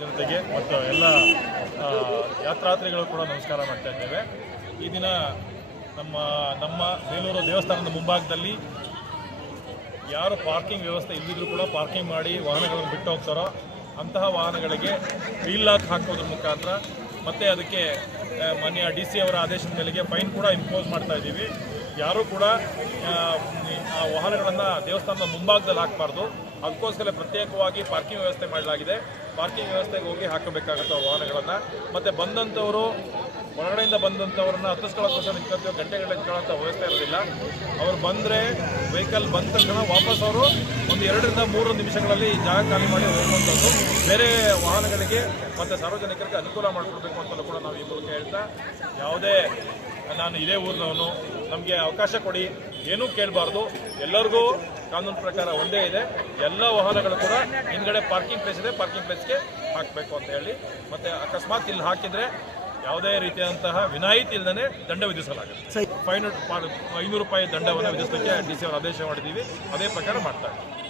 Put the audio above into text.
ಜನತೆಗೆ ಮತ್ತು ಎಲ್ಲ ಯಾತ್ರಾತ್ರಿಗಳು ಕೂಡ ನಮಸ್ಕಾರ ಮಾಡ್ತಾ ಇದ್ದೇವೆ. ಈ ದಿನ ನಮ್ಮ ನಮ್ಮ ಬೇಲೂರು ದೇವಸ್ಥಾನದ ಮುಂಭಾಗದಲ್ಲಿ ಯಾರು ಪಾರ್ಕಿಂಗ್ ವ್ಯವಸ್ಥೆ ಇಲ್ಲದಿದ್ರೂ ಕೂಡ ಪಾರ್ಕಿಂಗ್ ಮಾಡಿ ವಾಹನಗಳನ್ನು ಬಿಟ್ಟು ಹೋಗ್ತಾರೋ ಅಂತಹ ವಾಹನಗಳಿಗೆ ವೀಲ್ ಲಾಕ್ ಹಾಕೋದ್ರ ಮುಖಾಂತರ ಮತ್ತೆ ಅದಕ್ಕೆ ಮನೆಯ ಡಿ ಸಿ ಅವರ ಆದೇಶದ ಮೇಲೆಗೆ ಫೈನ್ ಕೂಡ ಇಂಪೋಸ್ ಮಾಡ್ತಾ ಇದ್ದೀವಿ. ಯಾರೂ ಕೂಡ ಆ, ವಾಹನಗಳನ್ನು ದೇವಸ್ಥಾನದ ಮುಂಭಾಗದಲ್ಲಿ ಹಾಕಬಾರ್ದು. ಅದಕ್ಕೋಸ್ಕರ ಪ್ರತ್ಯೇಕವಾಗಿ ಪಾರ್ಕಿಂಗ್ ವ್ಯವಸ್ಥೆ ಮಾಡಲಾಗಿದೆ. ಪಾರ್ಕಿಂಗ್ ವ್ಯವಸ್ಥೆಗೆ ಹೋಗಿ ಹಾಕಬೇಕಾಗುತ್ತೆ ವಾಹನಗಳನ್ನು. ಮತ್ತು ಬಂದಂಥವರು ಹೊರಗಡೆಯಿಂದ ಬಂದಂಥವ್ರನ್ನ ಹತ್ತಿಸ್ಕೊಳ್ಳೋಕ್ಕೋಸ್ಕರ ನಿಂತ್ಕೊಳ್ತೀವಿ ಗಂಟೆಗಳ ನಿಂತ್ಕೊಳ್ಳೋಂಥ ವ್ಯವಸ್ಥೆ ಇರೋದಿಲ್ಲ. ಅವ್ರು ಬಂದರೆ ವೆಹಿಕಲ್ ಬಂದ ತಕ್ಷಣ ವಾಪಸ್ ಅವರು ಒಂದು ಎರಡರಿಂದ ಮೂರು ನಿಮಿಷಗಳಲ್ಲಿ ಜಾಗ ಖಾಲಿ ಮಾಡಿ ಹೋಗುವಂಥದ್ದು. ಬೇರೆ ವಾಹನಗಳಿಗೆ ಮತ್ತು ಸಾರ್ವಜನಿಕರಿಗೆ ಅನುಕೂಲ ಮಾಡಿಕೊಡ್ಬೇಕು ಅಂತಲೂ ಕೂಡ ನಾವು ಈ ಮೂಲಕ ಹೇಳ್ತಾ, ಯಾವುದೇ ನಾನು ಇದೇ ಊರಿನವನು, ನಮಗೆ ಅವಕಾಶ ಕೊಡಿ, ಏನೂ ಕೇಳಬಾರ್ದು. ಎಲ್ಲರಿಗೂ ಕಾನೂನು ಪ್ರಕಾರ ಒಂದೇ ಇದೆ. ಎಲ್ಲ ವಾಹನಗಳು ಕೂಡ ಹಿಂದ್ಗಡೆ ಪಾರ್ಕಿಂಗ್ ಪ್ಲೇಸ್ ಇದೆ ಪಾರ್ಕಿಂಗ್ ಪ್ಲೇಸ್ಗೆ ಹಾಕಬೇಕು ಅಂತ ಹೇಳಿ. ಮತ್ತು ಅಕಸ್ಮಾತ್ ಇಲ್ಲಿ ಹಾಕಿದರೆ ಯಾವುದೇ ರೀತಿಯಾದಂತಹ ವಿನಾಯಿತಿ ಇಲ್ಲದೇ ದಂಡ ವಿಧಿಸಲಾಗುತ್ತೆ. ಫೈವ್ ಐನೂರು ರೂಪಾಯಿ ದಂಡವನ್ನು ವಿಧಿಸಲಿಕ್ಕೆ ಡಿ ಸಿ ಅವರು ಆದೇಶ ಮಾಡಿದ್ದೀವಿ. ಅದೇ ಪ್ರಕಾರ ಮಾಡ್ತಾ ಇದ್ದೀವಿ.